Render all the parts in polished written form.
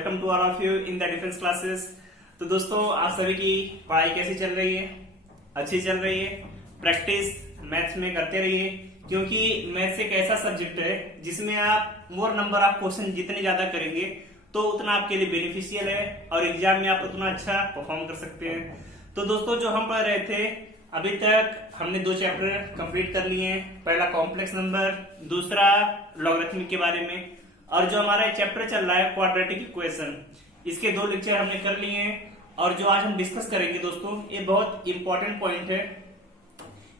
Welcome to all of you in the defence classes. तो दोस्तों, आप सभी की पढ़ाई कैसी चल रही है? अच्छी चल रही है। प्रैक्टिस मैथ्स में करते रहिए, क्योंकि मैथ्स एक ऐसा सब्जेक्ट है जिसमें आप मोर नंबर ऑफ क्वेश्चन जितने ज्यादा करेंगे तो उतना आपके लिए बेनिफिशियल है और एग्जाम में आप उतना अच्छा परफॉर्म कर सकते हैं। तो दोस्तों, जो हम पढ़ रहे थे अभी तक, हमने 2 चैप्टर कंप्लीट कर लिए हैं। पहला कॉम्प्लेक्स नंबर, दूसरा लॉगरिथमिक के बारे में। और जो हमारा चैप्टर चल रहा है क्वाड्रेटिक इक्वेशन, इसके 2 लेक्चर हमने कर लिए हैं। और जो आज हम डिस्कस करेंगे दोस्तों, ये बहुत इंपॉर्टेंट पॉइंट है,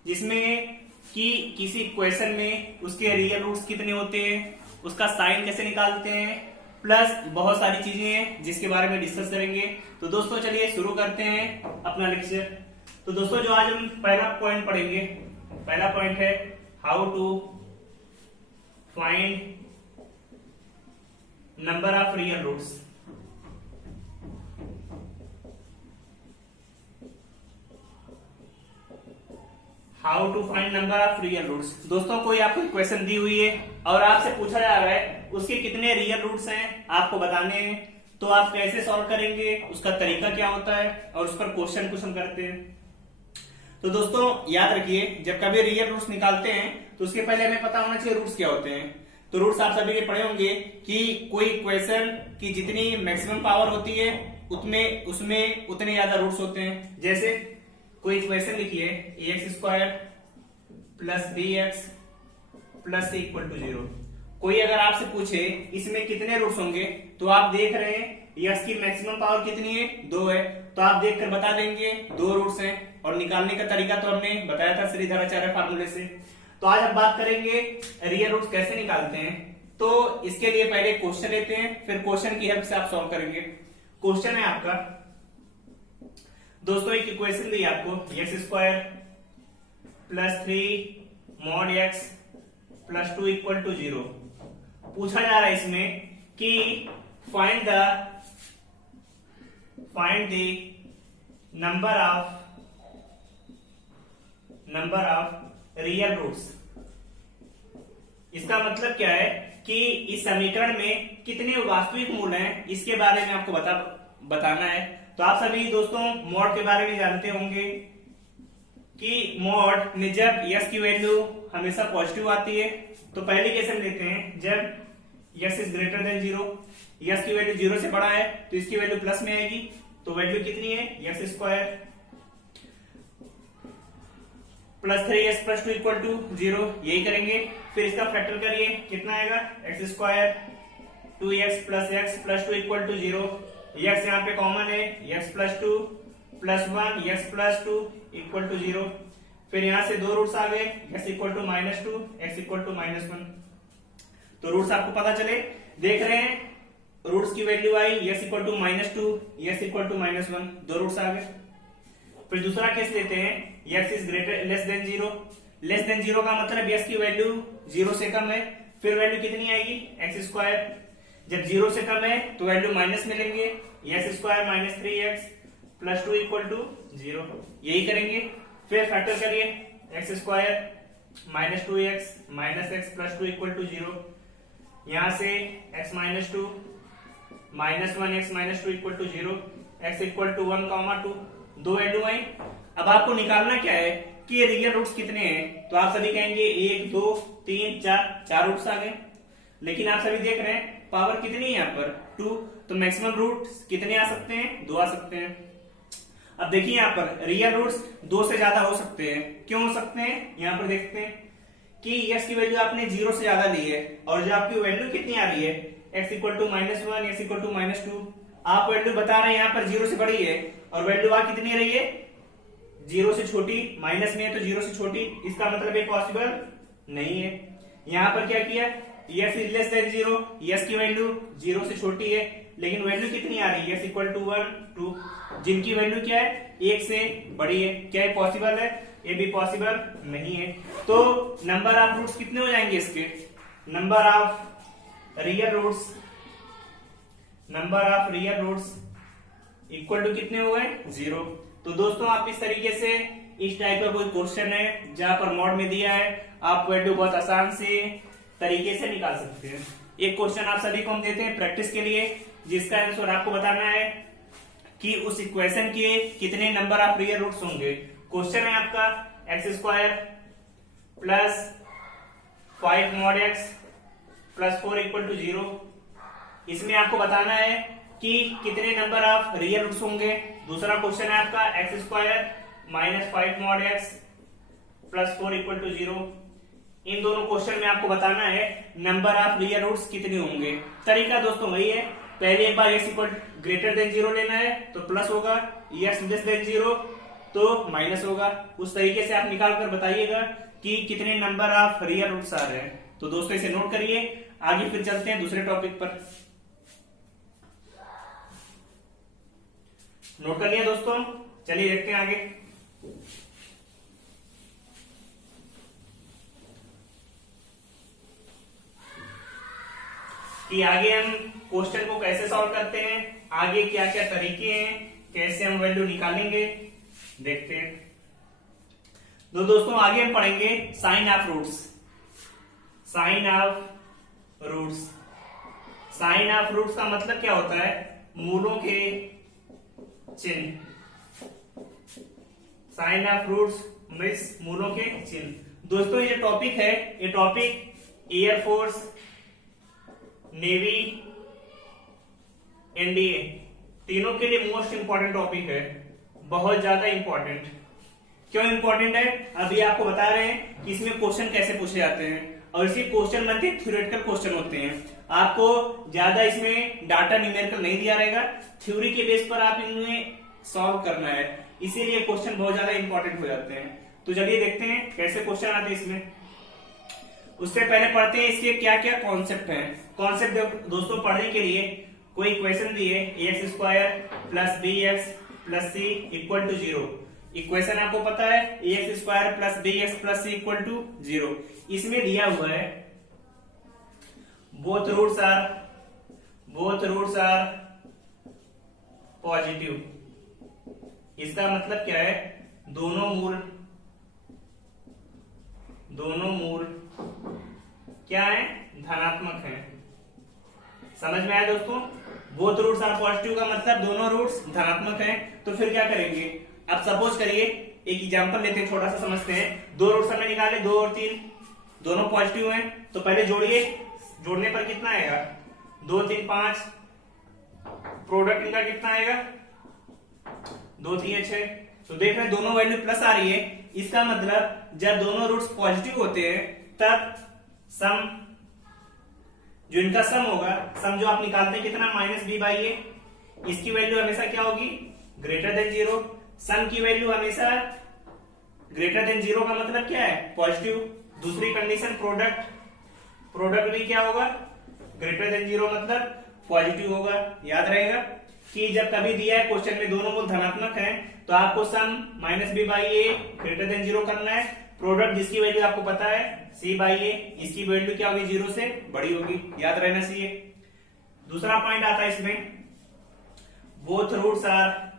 जिसमें कि किसी इक्वेशन में उसके रियल रूट्स कितने होते हैं, उसका साइन कैसे निकालते हैं, प्लस बहुत सारी चीजें हैं जिसके बारे में डिस्कस करेंगे। तो दोस्तों चलिए शुरू करते हैं अपना लेक्चर। तो दोस्तों, जो आज हम पहला पॉइंट पढ़ेंगे, पहला पॉइंट है how to find number of real roots. How to find number of real roots. दोस्तों, कोई आपको इक्वेशन दी हुई है और आपसे पूछा जा रहा है उसके कितने रियल रूट्स हैं, आपको बताने हैं। तो आप कैसे सॉल्व करेंगे, उसका तरीका क्या होता है, और उस पर क्वेश्चन हम करते हैं। तो दोस्तों याद रखिए, जब कभी रियल रूट्स निकालते हैं तो उसके पहले हमें पता होना चाहिए रूट्स क्या होते हैं। तो रूट्स आप सभी ने पढ़े होंगे कि कोई इक्वेशन की जितनी मैक्सिमम पावर होती है उसमें उतने ज्यादा रूट्स होते हैं। जैसे कोई इक्वेशन लिखिए ax² plus bx plus c equal to 0। कोई अगर आपसे पूछे इसमें कितने रूट्स होंगे, तो आप देख रहे हैं यस की मैक्सिमम पावर कितनी है, 2 है, तो आप देखकर बता देंगे 2 रूट्स हैं। और निकालने का तरीका तो हमने बताया था श्रीधराचार्य फार्मूले से। तो आज हम बात करेंगे रियल रूट्स कैसे निकालते हैं। तो इसके लिए पहले क्वेश्चन लेते हैं, फिर क्वेश्चन की हेल्प से आप सॉल्व करेंगे। क्वेश्चन है आपका दोस्तों, एक इक्वेशन दी आपको x² plus 3 mod x plus 2 equal to 0। पूछा जा रहा है इसमें कि find the number of real roots. इसका मतलब क्या है कि इस समीकरण में कितने वास्तविक मूल हैं, इसके बारे में आपको बताना है। तो आप सभी दोस्तों मॉड के बारे में जानते होंगे कि मॉड में जब यस की वैल्यू हमेशा पॉजिटिव आती है, तो पहले केस हम लेते हैं जब yes is greater than 0, yes की वैल्यू 0 से बड़ा है तो इसकी वैल्यू प्लस में आएगी। तो वैल्यू कितनी है, x² plus 3s plus 2 equal to 0, यही करेंगे। फिर इसका फैक्टर करिए, कितना आएगा, x² 2x plus x plus 2 equal to 0। x यहाँ पे कॉमन है, x plus 2 plus 1 x plus 2 equal to 0। फिर यहाँ से 2 रूट्स आ गए, x equal to -2 x equal to -1। तो रूट्स आपको पता चले, देख रहे हैं रूट्स की वैल्यू आई x equal to -2 x equal to -1, 2 roots आ गए। फिर दूसरा केस लेते हैं, x is greater less than 0। Less than 0 का मतलब x की वैल्यू 0 से कम है। फिर वैल्यू कितनी आएगी, x²। जब 0 से कम है तो वैल्यू माइनस में लेंगे, x² minus 3x plus 2 equal to 0, यही करेंगे। फिर फैक्टर करिए, x² minus 2x minus x plus 2 equal to 0। यहां से x माइनस 2 माइनस 1x माइनस 2 equal to 0, x equal to 1, 2, 2 value आई। अब आपको निकालना क्या है कि ये रियल रूट्स कितने हैं। तो आप सभी कहेंगे 1 2 3 4 रूट्स आ गए। लेकिन आप सभी देख रहे हैं पावर कितनी है यहाँ पर, 2। तो मैक्सिमम रूट्स कितने आ सकते हैं, 2 आ सकते हैं। अब देखिए यहाँ पर रियल रूट्स 2 से ज्यादा हो सकते हैं। क्यों हो सकते हैं, यहाँ पर देखते हैं कि यस की वैल्यू आपने 0 से ज्यादा ली है, और जो आपकी वैल्यू कितनी आ रही है, x equal to -1 x equal to -2। आप वैल्यू बता रहे हैं यहाँ पर 0 से बड़ी है, और वैल्यू आ कितनी रही है, 0 से छोटी, माइनस में है तो 0 से छोटी। इसका मतलब ये पॉसिबल नहीं है। यहाँ पर क्या किया, yes is less than 0, yes की वैल्यू 0 से छोटी है, लेकिन वैल्यू कितनी आ रही है, यस इक्वल टू 1 2, जिनकी वैल्यू क्या है, 1 से बड़ी है। क्या ये पॉसिबल है, ये भी पॉसिबल नहीं है। तो नंबर ऑफ रूट्स कितने हो जाएंगे इसके, number of real roots equal to कितने हो गए, 0। तो दोस्तों आप इस तरीके से, इस टाइप का कोई क्वेश्चन है जहां पर मॉड में दिया है, आप वैल्यू बहुत आसान से तरीके से निकाल सकते हैं। एक क्वेश्चन आप सभी को हम देते हैं प्रैक्टिस के लिए, जिसका आंसर आपको बताना है कि उस इक्वेशन के कितने नंबर ऑफ रियल रूट्स होंगे। क्वेश्चन है आपका x² plus 5 mod x plus 4 equal to 0। इसमें आपको बताना है कि कितने नंबर ऑफ रियल रूट्स होंगे। दूसरा क्वेश्चन है आपका x² minus 5 mod x plus 4 equal to 0। इन दोनों क्वेश्चन में आपको बताना है नंबर ऑफ रियल रूट्स कितने होंगे। तरीका दोस्तों वही है, पहले एक बार x इक्वल ग्रेटर देन 0 लेना है तो प्लस होगा, x लेस देन 0 तो माइनस होगा। उस तरीके से आप निकाल कर बताइएगा कि कितने नंबर ऑफ रियल रूट्स आ रहे हैं। तो दोस्तों इसे नोट करिए, आगे फिर चलते हैं दूसरे टॉपिक पर। नोट कर लिया दोस्तों, चलिए देखते हैं आगे। कि आगे हम क्वेश्चन को कैसे सॉल्व करते हैं, आगे क्या क्या तरीके हैं, कैसे हम वैल्यू निकालेंगे, देखते हैं। तो दोस्तों आगे हम पढ़ेंगे sign of roots. Sign of roots, sign of roots का मतलब क्या होता है? मूलों के चिन्ह। साइन ऑफ रूट्स मीन्स मूलों के चिन्ह। दोस्तों ये टॉपिक है, ये टॉपिक एयरफोर्स, नेवी, एनडीए तीनों के लिए मोस्ट इंपॉर्टेंट टॉपिक है, बहुत ज्यादा इंपॉर्टेंट। क्यों इंपॉर्टेंट है अभी आपको बता रहे हैं कि इसमें क्वेश्चन कैसे पूछे जाते हैं, और इसी क्वेश्चन बनते थ्योरेटिकल क्वेश्चन होते हैं। आपको ज्यादा इसमें डाटा न्यूमेरिकल नहीं दिया रहेगा, थ्योरी के बेस पर आप इन्हें सॉल्व करना है, इसीलिए क्वेश्चन बहुत ज्यादा इंपॉर्टेंट हो जाते हैं। तो चलिए देखते हैं कैसे क्वेश्चन आते हैं इसमें। उससे पहले पढ़ते हैं इसके क्या क्या कॉन्सेप्ट हैं। कॉन्सेप्ट दोस्तों पढ़ने के लिए कोई इक्वेशन दी है ax² plus bx plus c equal to 0। Equation आपको पता है ax² plus bx plus c equal to 0। इसमें दिया हुआ है बोथ रूट्स आर पॉजिटिव। इसका मतलब क्या है? दोनों मूल क्या है? धनात्मक है। समझ में आया दोस्तों? बोथ रूट्स आर पॉजिटिव का मतलब दोनों रूट्स धनात्मक हैं। तो फिर क्या करेंगे? अब सपोज करिए, एक एग्जांपल लेते हैं, छोटा सा समझते हैं। दो रूट्स हमने निकाले, 2 और 3, दोनों पॉजिटिव हैं। तो पहले जोड़िए, जोड़ने पर कितना आएगा? 2 3 5। प्रोडक्ट इनका कितना आएगा? 2 3 6। तो देख रहे हैं दोनों वैल्यू प्लस आ रही है। इसका मतलब जब दोनों रूट्स पॉजिटिव होते हैं तब सम, जो इनका सम होगा, सम जो आप निकालते हैं कितना? -b/a। इसकी वैल्यू हमेशा क्या होगी? Greater than 0। सम की वैल्यू हमेशा ग्रेटर देन 0 का मतलब क्या है? पॉजिटिव। दूसरी कंडीशन प्रोडक्ट भी क्या होगा? ग्रेटर देन 0 मतलब पॉजिटिव होगा। याद रहेगा कि जब कभी दिया है क्वेश्चन में दोनों मूल धनात्मक हैं तो आपको सम -b/a ग्रेटर देन 0 करना है। प्रोडक्ट जिसकी वैल्यू आपको पता है c/a, इसकी वैल्यू क्या होगी? 0 से बड़ी होगी, याद रहना चाहिए। दूसरा पॉइंट आता है इसमें, बोथ रूट्स आर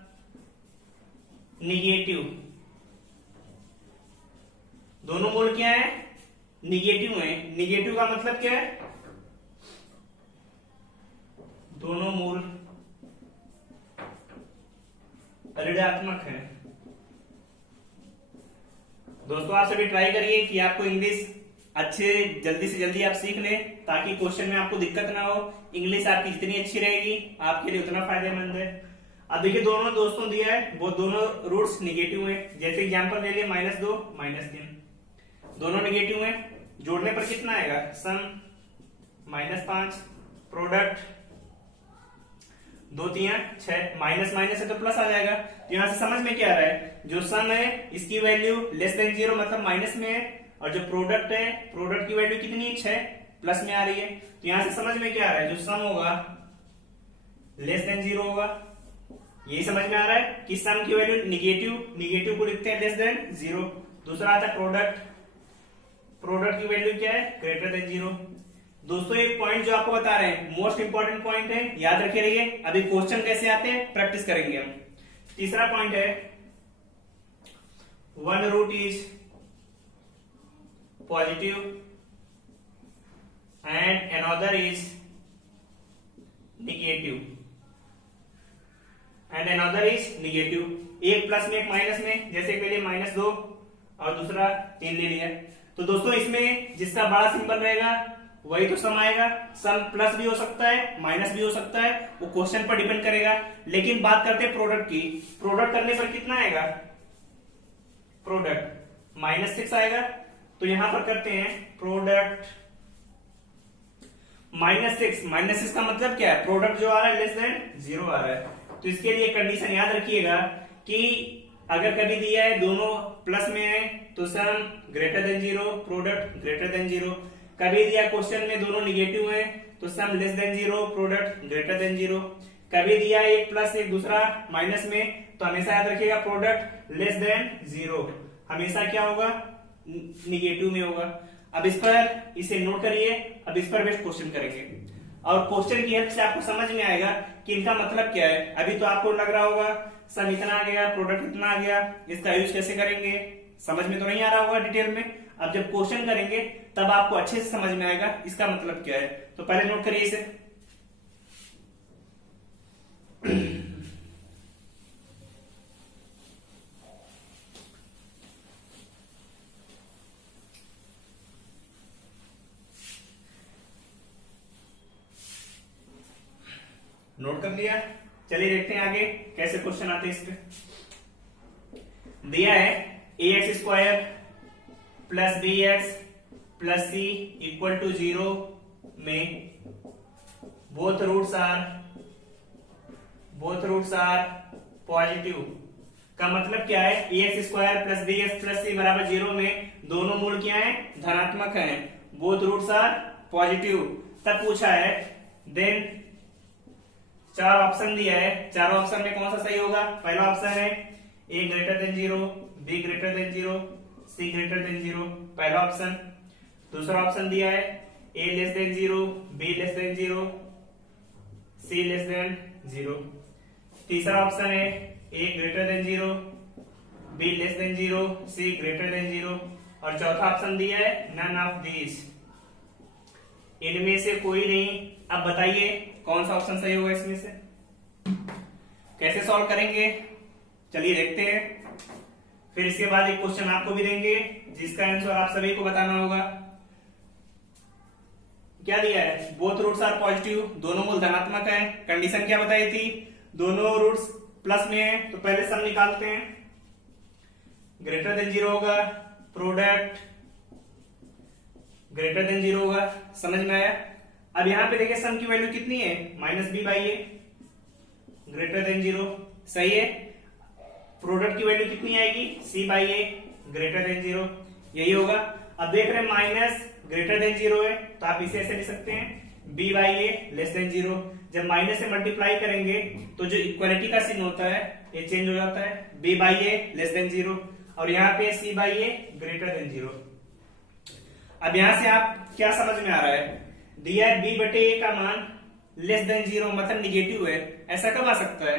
निगेटिव। दोनों मूल क्या है? निगेटिव है। निगेटिव का मतलब क्या है? दोनों मूल ऋणात्मक है। दोस्तों आप सभी ट्राई करिए कि आपको इंग्लिश अच्छे जल्दी से जल्दी आप सीख लें, ताकि क्वेश्चन में आपको दिक्कत ना हो। इंग्लिश आपकी जितनी अच्छी रहेगी आपके लिए उतना फायदेमंद है। अब देखिए दोनों दोस्तों दिया है, वो दोनों रूट्स निगेटिव है। जैसे एग्जांपल ले लिए -2 -3, दोनों निगेटिव है। जोड़ने पर कितना आएगा? सम -5, प्रोडक्ट 2 3 6, माइनस है तो प्लस आ जाएगा। तो यहां से समझ में क्या आ रहा है? जो सम है इसकी वैल्यू लेस देन 0 मतलब माइनस में है, और जो प्रोडक्ट है, प्रोडक्ट की वैल्यू कितनी है? 6, प्लस में आ रही है। तो यहां से समझ में क्या आ रहा है? जो सम होगा लेस देन 0 होगा। यही समझ में आ रहा है कि सम की वैल्यू निगेटिव को लिखते हैं लेस देन 0। दूसरा आता है प्रोडक्ट की वैल्यू क्या है? Greater than 0। दोस्तों एक पॉइंट जो आपको बता रहे हैं मोस्ट इंपॉर्टेंट पॉइंट है, याद रखे रहिए। अभी क्वेश्चन कैसे आते हैं प्रैक्टिस करेंगे हम। तीसरा पॉइंट है, one root is positive and another is negative and another is negative. एक प्लस में एक माइनस में, जैसे के लिए -2 और दूसरा 3 ले लिया। तो दोस्तों इसमें जिसका बड़ा सिंबल रहेगा वही तो सम आएगा। सम प्लस भी हो सकता है माइनस भी हो सकता है, वो क्वेश्चन पर डिपेंड करेगा। लेकिन बात करते हैं प्रोडक्ट की। प्रोडक्ट करने पर कितना आएगा? प्रोडक्ट -6 आएगा। तो यहां पर करते हैं प्रोडक्ट -6 का मतलब क्या है? प्रोडक्ट जो आ रहा है लेस देन 0 आ रहा है। तो इसके लिए कंडीशन याद रखिएगा कि अगर कभी दिया है दोनों प्लस में है तो sum greater than 0, product greater than 0। कभी दिया क्वेश्चन में दोनों निगेटिव है तो sum less than 0, product greater than 0। कभी दिया एक प्लस एक दूसरा माइनस में तो हमेशा याद रखिएगा प्रोडक्ट लेस देन 0 हमेशा क्या होगा? निगेटिव में होगा। अब इस पर इसे नोट करिए। अब इस पर बेस्ट क्वेश्चन करेंगे और क्वेश्चन की हेल्प से आपको समझ में आएगा कि इनका मतलब क्या है। अभी तो आपको लग रहा होगा सम इतना आ गया, प्रोडक्ट इतना आ गया, इसका यूज कैसे करेंगे समझ में तो नहीं आ रहा होगा डिटेल में। अब जब क्वेश्चन करेंगे तब आपको अच्छे से समझ में आएगा इसका मतलब क्या है। तो पहले नोट करिए इसे। नोट कर लिया? चलिए देखते हैं आगे कैसे क्वेश्चन आते हैं इस पे। दिया है ax² plus bx plus c equal to 0 में बोथ रूट्स आर पॉजिटिव। का मतलब क्या है? ax² plus bx plus c बराबर 0 में दोनों मूल क्या है? धनात्मक हैं। Both roots are positive. तब पूछा है देन 4 ऑप्शन दिया है। चारों ऑप्शन में कौन सा सही होगा? पहला ऑप्शन है a greater than 0, b greater than 0, c greater than 0, पहला ऑप्शन। दूसरा ऑप्शन दिया है a less than 0, b less than 0, c less than 0। तीसरा ऑप्शन है a greater than 0, b less than 0, c greater than 0। और चौथा option दिया है नन ऑफ दीज, इनमें से कोई नहीं। अब बताइए कौन सा ऑप्शन सही होगा इसमें से? कैसे सॉल्व करेंगे चलिए देखते हैं। फिर इसके बाद एक क्वेश्चन आपको भी देंगे जिसका आंसर आप सभी को बताना होगा। क्या दिया है? बोथ रूट्स आर पॉजिटिव, दोनों मूल धनात्मक है। कंडीशन क्या बताई थी? दोनों रूट्स प्लस में है। तो पहले सम निकालते हैं। ग्रेटर देन 0 होगा, प्रोडक्ट ग्रेटर देन 0 होगा। समझ में आया? अब यहां पे देखिए सम की वैल्यू कितनी है? -b/a ग्रेटर देन 0 सही है। प्रोडक्ट की वैल्यू कितनी आएगी? c/a ग्रेटर देन 0 यही होगा। अब देख रहे हैं माइनस ग्रेटर देन 0 है तो आप इसे ऐसे लिख सकते हैं b/a लेस देन 0। जब माइनस से मल्टीप्लाई करेंगे तो जो इक्वालिटी का चिन्ह होता है ये चेंज हो जाता है, b/a लेस देन 0 और यहाँ पे c/a ग्रेटर देन 0। अब यहां से आप क्या समझ में आ रहा है? दिया है b/a का मान लेस देन 0 मतलब निगेटिव है। ऐसा कब आ सकता है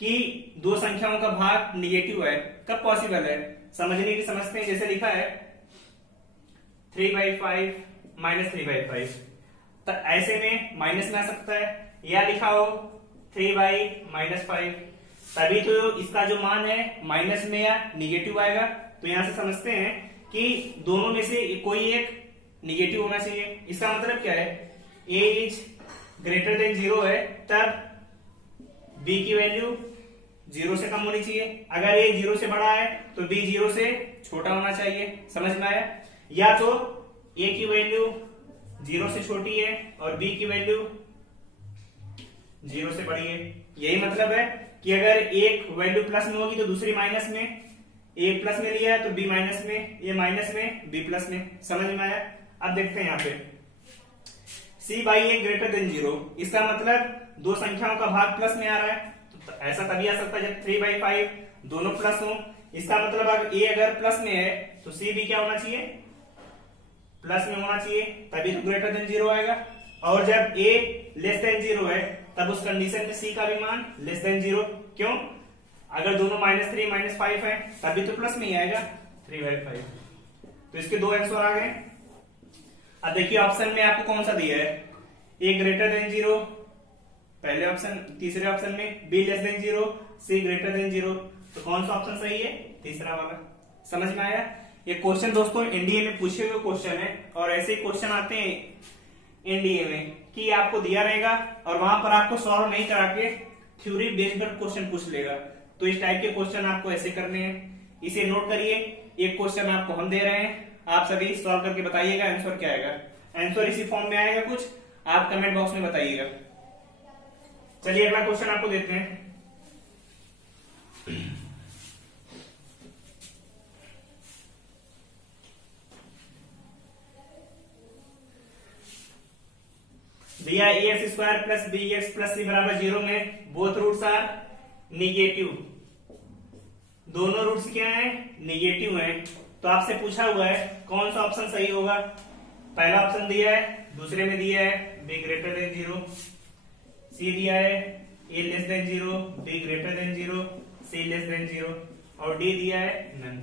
कि दो संख्याओं का भाग निगेटिव है? कब पॉसिबल है? समझने की समझते हैं। जैसे लिखा है 3/5 -3/5 तो ऐसे में माइनस में आ सकता है, या लिखा हो 3/-5 तभी तो इसका जो मान है माइनस में या निगेटिव आएगा। तो यहां से समझते हैं कि दोनों में से कोई एक निगेटिव होना चाहिए। इसका मतलब क्या है? a इज ग्रेटर देन 0 है तब b की वैल्यू 0 से कम होनी चाहिए। अगर a 0 से बड़ा है तो b 0 से छोटा होना चाहिए। समझ में आया? या तो a की वैल्यू 0 से छोटी है और b की वैल्यू 0 से बड़ी है। यही मतलब है कि अगर एक वैल्यू प्लस में होगी तो दूसरी माइनस में, a प्लस में लिया है तो b माइनस में, a माइनस में b प्लस में। समझ में आया? अब देखते हैं यहाँ पे c/a ग्रेटर देन 0 इसका मतलब दो संख्याओं का भाग प्लस में आ रहा है। तो ऐसा तभी आ सकता है जब 3/5 दोनों प्लस हो। इसका मतलब अगर a अगर प्लस में है तो c भी क्या होना चाहिए? प्लस में होना चाहिए तभी तो ग्रेटर देन 0 आएगा। और जब a लेस देन 0 है तब उस कंडीशन में c का भी मान लेस देन 0। क्यों? अगर दोनों -3 -5 है तभी तो प्लस में ही आएगा 3/5। तो इसके दो आंसर आ गए। अब देखिए ऑप्शन में आपको कौन सा दिया है? a ग्रेटर देन 0 पहले ऑप्शन, तीसरे ऑप्शन में B less than 0, C greater than 0, तो कौन सा ऑप्शन सही है? तीसरा वाला। समझ में आया? ये क्वेश्चन दोस्तों एनडीए में पूछे हुए क्वेश्चन है, और ऐसे ही क्वेश्चन आते हैं एनडीए में कि आपको दिया रहेगा और वहां पर आपको सॉल्व नहीं करा के थ्योरी बेस्ड क्वेश्चन पूछ लेगा। तो इस टाइप के क्वेश्चन आपको ऐसे करने हैं, इसे नोट करिए। एक क्वेश्चन आपको हम दे रहे हैं, आप सभी सॉल्व करके बताइएगा आंसर क्या आएगा। आंसर इसी फॉर्म में आएगा कुछ, आप कमेंट बॉक्स में बताइएगा। चलिए अगला क्वेश्चन आपको देते हैं। दिया ax square plus bx plus c बराबर 0 में बोथ रूट्स आर निगेटिव। दोनों रूट्स क्या हैं? निगेटिव हैं। तो आपसे पूछा हुआ है कौन सा ऑप्शन सही होगा। पहला ऑप्शन दिया है, दूसरे में दिया है b ग्रेटर देन 0, c दिया है a less than 0, b greater than 0, c less than 0, और d दिया है नन।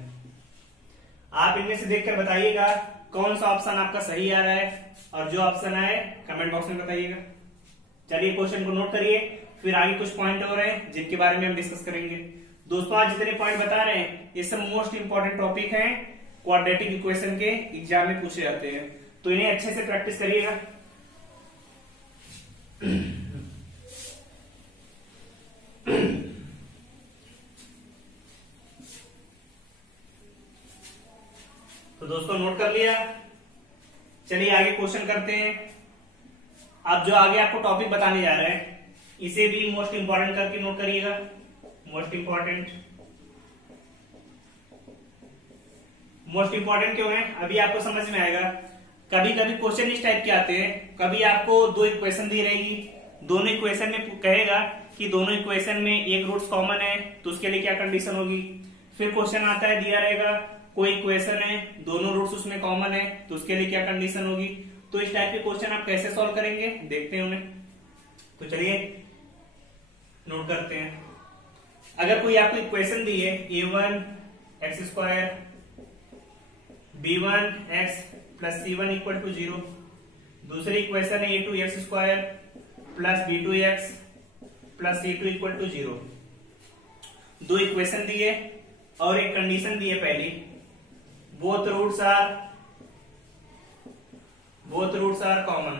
आप इनमें से देखकर बताइएगा कौन सा ऑप्शन आपका सही आ रहा है, और जो ऑप्शन आए कमेंट बॉक्स में बताइएगा। चलिए क्वेश्चन को नोट करिए, फिर आगे कुछ पॉइंट और हैं जिनके बारे में हम डिस्कस करेंगे। दोस्तों आज जितने पॉइंट बता रहे हैं ये सब मोस्ट इंपॉर्टेंट टॉपिक हैं, क्वाड्रेटिक इक्वेशन के एग्जाम में पूछे जाते हैं, तो इन्हें अच्छे से प्रैक्टिस करिएगा। तो दोस्तों नोट कर लिया। चलिए आगे क्वेश्चन करते हैं। अब जो आगे आपको टॉपिक बताने जा रहे हैं इसे भी मोस्ट इंपॉर्टेंट करके नोट करिएगा। मोस्ट इंपॉर्टेंट, मोस्ट इंपॉर्टेंट क्यों है अभी आपको समझ में आएगा। कभी कभी क्वेश्चन इस टाइप के आते हैं, कभी आपको दो इक्वेशन दी रहेगी, दोनों इक्वेशन में कहेगा कि दोनों इक्वेशन में एक रूट्स कॉमन है, तो उसके लिए क्या कंडीशन होगी। फिर क्वेश्चन आता है, दिया रहेगा कोई इक्वेशन है, दोनों रूट्स उसमें कॉमन है, तो उसके लिए क्या कंडीशन होगी। तो इस टाइप के क्वेश्चन आप कैसे सॉल्व करेंगे देखते हैं उन्हें। तो चलिए नोट करते हैं। अगर कोई आपको इक्वेशन दी है a1 x square b1 x plus c1 equal to 0, दूसरी इक्वेशन है a2 x square plus b2 x plus c2 equal to 0। दो इक्वेशन दिए और एक कंडीशन दी है पहली, बोथ रूट्स आर कॉमन।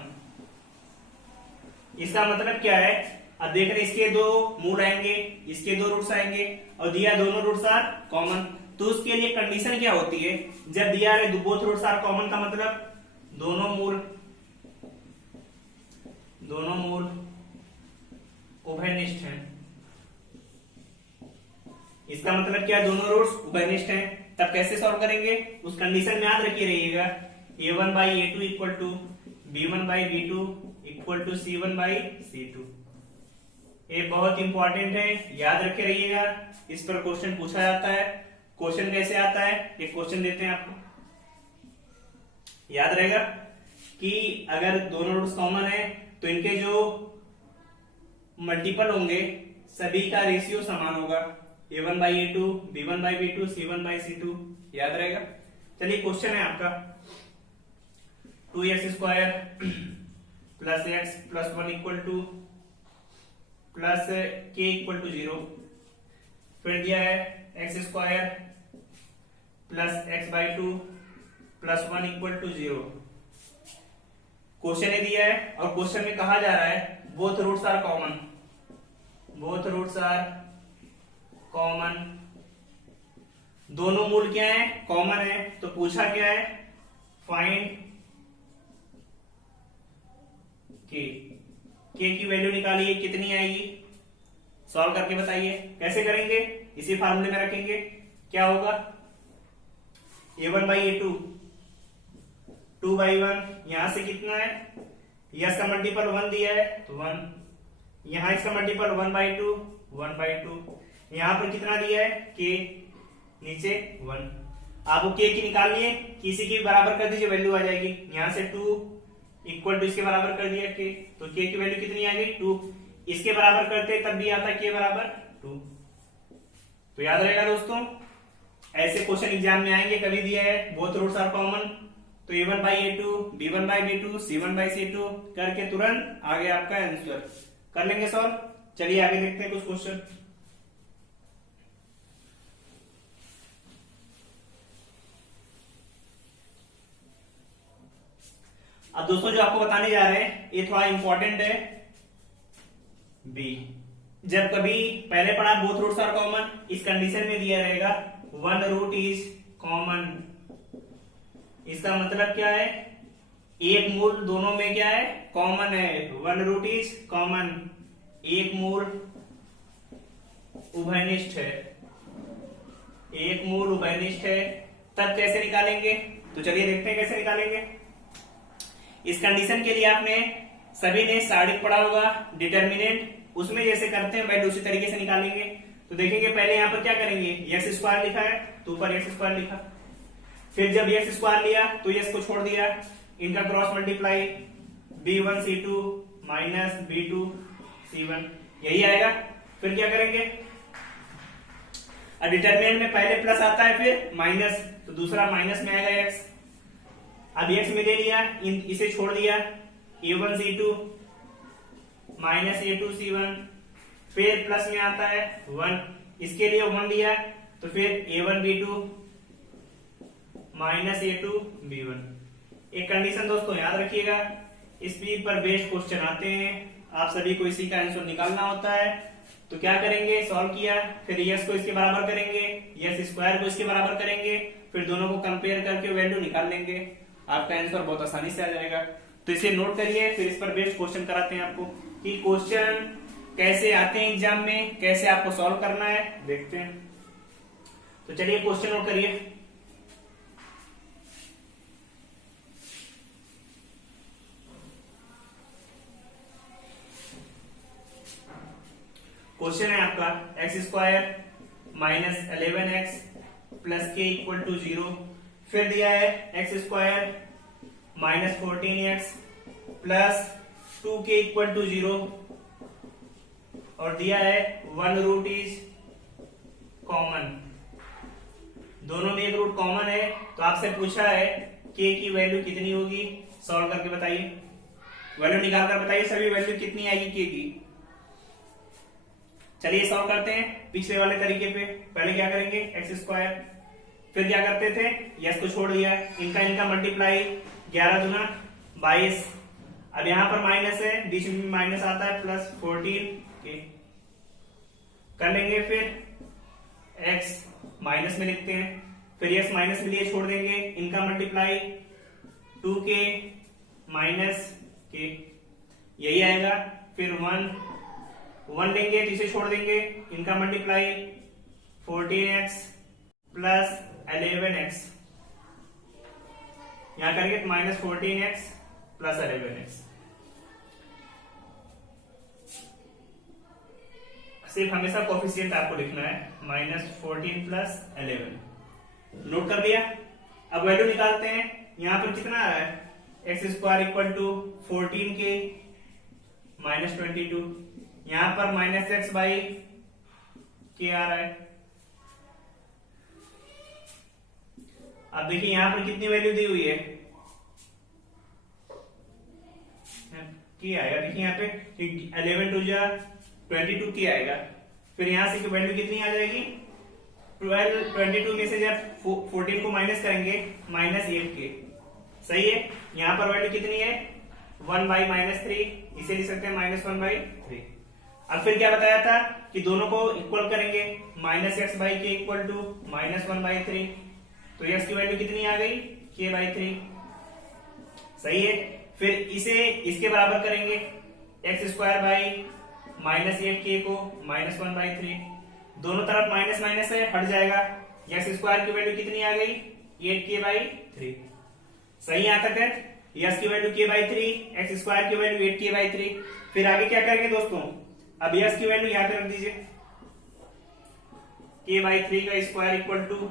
इसका मतलब क्या है, अब देख रहे इसके दो मूल आएंगे, इसके दो रूट्स आएंगे, और दिया दोनों रूट्स आर कॉमन, तो उसके लिए कंडीशन क्या होती है। जब दिया रहे बोथ रूट्स आर कॉमन का मतलब दोनों मूल उभयनिष्ठ हैं। इसका मतलब क्या, दोनों रूट्स उभयनिष्ठ हैं। तब कैसे सॉल्व करेंगे, उस कंडीशन में याद रखिए रहिएगा, a1 by a2 equal to b1 by b2 equal to c1 by c2। ये बहुत इंपॉर्टेंट है, याद रखे रहिएगा। इस पर क्वेश्चन पूछा जाता है। क्वेश्चन कैसे आता है, एक क्वेश्चन देते हैं आपको, याद रहेगा कि अगर दोनों रूट्स कॉमन है तो इनके जो मल्टीपल होंगे सभी का रेशियो समान होगा, a1 by a2, b1 by b2, c1 by c2, याद रहेगा। चलिए क्वेश्चन है आपका 2x square plus x plus 1 equal to plus k equal to 0। फिर दिया है x square plus x by 2 plus 1 equal to 0। Question दिया है और क्वेश्चन में कहा जा रहा है both roots are common, both roots are common, दोनों मूल क्या है, कॉमन है। तो पूछा क्या है, फाइंड के की वैल्यू निकालिए, कितनी आएगी, सॉल्व करके बताइए। कैसे करेंगे, इसी फार्मूले में रखेंगे। क्या होगा, a1 by a2 2 by 1, यहां से कितना है, यस का मल्टीपल 1 दिया है तो 1, यहां इसका मल्टीपल 1 by 2 1 by 2, यहां पर कितना दिया है k, नीचे 1। आपको k की निकालनी है, किसी की बराबर कर दीजिए, वैल्यू आ जाएगी। यहां से 2 इक्वल टू इसके बराबर कर दिया k, तो k की वैल्यू कितनी आ गई 2। इसके बराबर करते तब भी आता k बराबर 2। तो याद रहेगा दोस्तों, ऐसे क्वेश्चन एग्जाम में आएंगे। कभी दिया है बोथ रूट्स आर कॉमन, तो a1 by a2, b1 by b2, c1 by c2 करके तुरंत आगे आपका आंसर। कर लेंगे सॉल्व। चलिए आगे देखते हैं कुछ क्वेश्चन। अब दोस्तों जो आपको बताने जा रहे हैं ये थोड़ा इंपॉर्टेंट है। बी, जब कभी पहले पढ़ा बोथ रूट्स आर कॉमन, इस कंडीशन में दिया रहेगा वन रूट इज कॉमन। इसका मतलब क्या है, एक मूल दोनों में क्या है, कॉमन है। वन रूट इज कॉमन, एक मूल उभयनिष्ठ है, एक मूल उभयनिष्ठ है। तब कैसे निकालेंगे, तो चलिए देखते हैं कैसे निकालेंगे। इस कंडीशन के लिए आपने सभी ने सारणिक पढ़ा होगा, डिटर्मिनेंट, उसमें जैसे करते हैं वैल्यू उसी तरीके से निकालेंगे। तो देखेंगे पहले यहाँ पर क्या करेंगे, एक्स स्क्वायर लिखा है तो ऊपर एक्स स्क्वायर लिखा, फिर जब एक्स स्क्वायर लिया तो एक्स को छोड़ दिया, इनका cross multiply b1 c2 minus b2 c1, यही आएगा। फिर क्या करेंगे, अब डिटरमिनेंट में पहले प्लस आता है फिर माइनस, तो दूसरा माइनस में आएगा x। अब x में ले लिया, इसे छोड़ दिया, a1 c2 minus a2 c1, फिर प्लस में आता है 1, इसके लिए 1 लिया, तो फिर a1 b2 minus a2 b1। एक कंडीशन दोस्तों याद रखिएगा, इस पी पर बेस्ड क्वेश्चन आते हैं, आप सभी को इसी का आंसर निकालना होता है। तो क्या करेंगे, सॉल्व किया, फिर यस को इसके बराबर करेंगे, यस स्क्वायर को इसके बराबर करेंगे, फिर दोनों को कंपेयर करके वैल्यू निकाल लेंगे, आपका आंसर बहुत आसानी से आ जाएगा। तो इसे नोट करिए, फिर इस पर बेस्ड क्वेश्चन कराते हैं आपको कि क्वेश्चन कैसे आते हैं एग्जाम में, कैसे आपको सॉल्व करना है, देखते हैं। तो चलिए क्वेश्चन नोट करिए। क्वेश्चन है आपका X square minus 11x plus K equal to 0, फिर दिया है X square minus 14x plus 2k equal to 0, और दिया है वन रूट इज कॉमन। दोनों में एक रूट कॉमन है, तो आपसे पूछा है k की वैल्यू कितनी होगी, सॉल्व करके बताइए, वैल्यू निकाल कर बताइए सभी वैल्यू कितनी आएगी k की। चलिए सॉल्व करते हैं पिछले वाले तरीके पे। पहले क्या करेंगे, एक्स स्क्वायर, फिर क्या करते थे, यस को छोड़ दिया, इनका मल्टीप्लाई 11 दूना 22, अब यहां पर माइनस है, बीच में माइनस आता है, प्लस 14 के कर लेंगे, फिर एक्स माइनस में लिखते हैं, फिर यस माइनस में लिए छोड़ देंगे, इनका मल्टीप्लाई 2k माइनस के, यही आएगा, फिर 1 लेंगे तो इसे छोड़ देंगे, इनका मल्टीप्लाई 14x प्लस 11x, यहां करेंगे तो माइनस 14x प्लस 11x। सिर्फ हमेशा कोफिशिएंट आपको लिखना है, माइनस 14 प्लस 11, नोट कर दिया। अब वैल्यू निकालते हैं, यहां पर कितना आ रहा है, X square equal to 14k minus 22, यहां पर माइनस एक्स बाई के आ रहा है। अब देखिए यहां पर कितनी वैल्यू दी हुई है, की आएगा, देखिए यहाँ पे 11 टू जा 22 की आएगा, फिर यहां से वैल्यू कितनी आ जाएगी, 22 में से जब 14 को माइनस करेंगे माइनस 8k, सही है। यहां पर वैल्यू कितनी है, 1 बाई माइनस 3, इसे लिख सकते हैं माइनस 1 बाई 3। अब फिर क्या बताया था कि दोनों को इक्वल करेंगे, माइनस एक्स बाई के इक्वल टू माइनस 1 बाई 3, तो एक्स की वैल्यू कितनी आ गई, k बाई 3, सही है। फिर इसे इसके बराबर करेंगे, x square by minus 8k को माइनस 1 बाई 3, दोनों तरफ माइनस माइनस है, हट जाएगा, एक्स स्क्वायर की वैल्यू कितनी आ गई, 8k बाई 3, सही यहां तक है। एक्स की value k by 3, x square की वैल्यू 8k बाई 3। फिर आगे क्या करेंगे दोस्तों, अब एक्स की वैल्यू यहां पे रख दीजिए, k बाई 3 का square equal to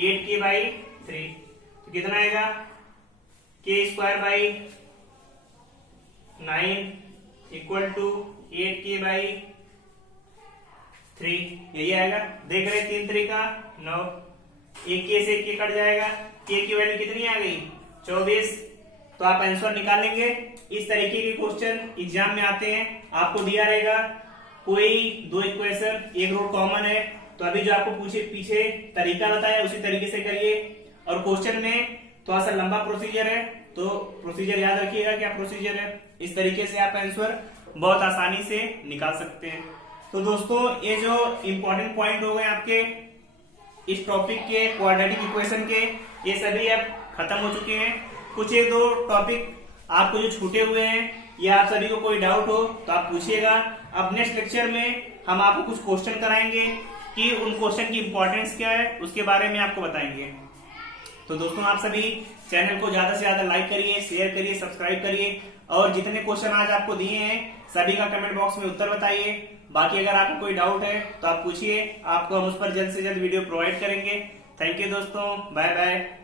8k by 3, तो कितना आएगा, k square by 9 equal to 8k by 3, यही आएगा। देख रहे 3 3 का 9, एक k से k कट जाएगा, k की वैल्यू कितनी आ गई, 24। तो आप आंसर निकालेंगे। इस तरीके के क्वेश्चन एग्जाम में आते हैं, आपको दिया रहेगा कोई दो इक्वेशन, एक रूट कॉमन है, तो अभी जो आपको पूछे पीछे तरीका बताया उसी तरीके से करिए। और क्वेश्चन में थोड़ा सा लंबा प्रोसीजर है, तो प्रोसीजर याद रखिएगा क्या प्रोसीजर है। इस तरीके से आप आंसर बहुत आसानी से निकाल सकते हैं। तो दोस्तों ये जो इंपॉर्टेंट पॉइंट हो गए आपके इस टॉपिक के क्वाड्रेटिक इक्वेशन के, ये सभी अब खत्म हो चुके हैं। कुछ एक दो टॉपिक आपको जो छूटे हुए हैं या आप सभी को कोई डाउट हो तो आप पूछिएगा। अब नेक्स्ट लेक्चर में हम आपको कुछ क्वेश्चन कराएंगे कि उन क्वेश्चन की इंपॉर्टेंस क्या है उसके बारे में आपको बताएंगे। तो दोस्तों आप सभी चैनल को ज्यादा से ज्यादा लाइक करिए, शेयर करिए, सब्सक्राइब करिए और जितने क्वेश्चन आज आपको दिए हैं सभी का कमेंट बॉक्स में उत्तर बताइए। बाकी अगर आपको कोई डाउट है तो आप पूछिए, आपको हम उस पर जल्द से जल्द वीडियो प्रोवाइड करेंगे। थैंक यू दोस्तों, बाय बाय।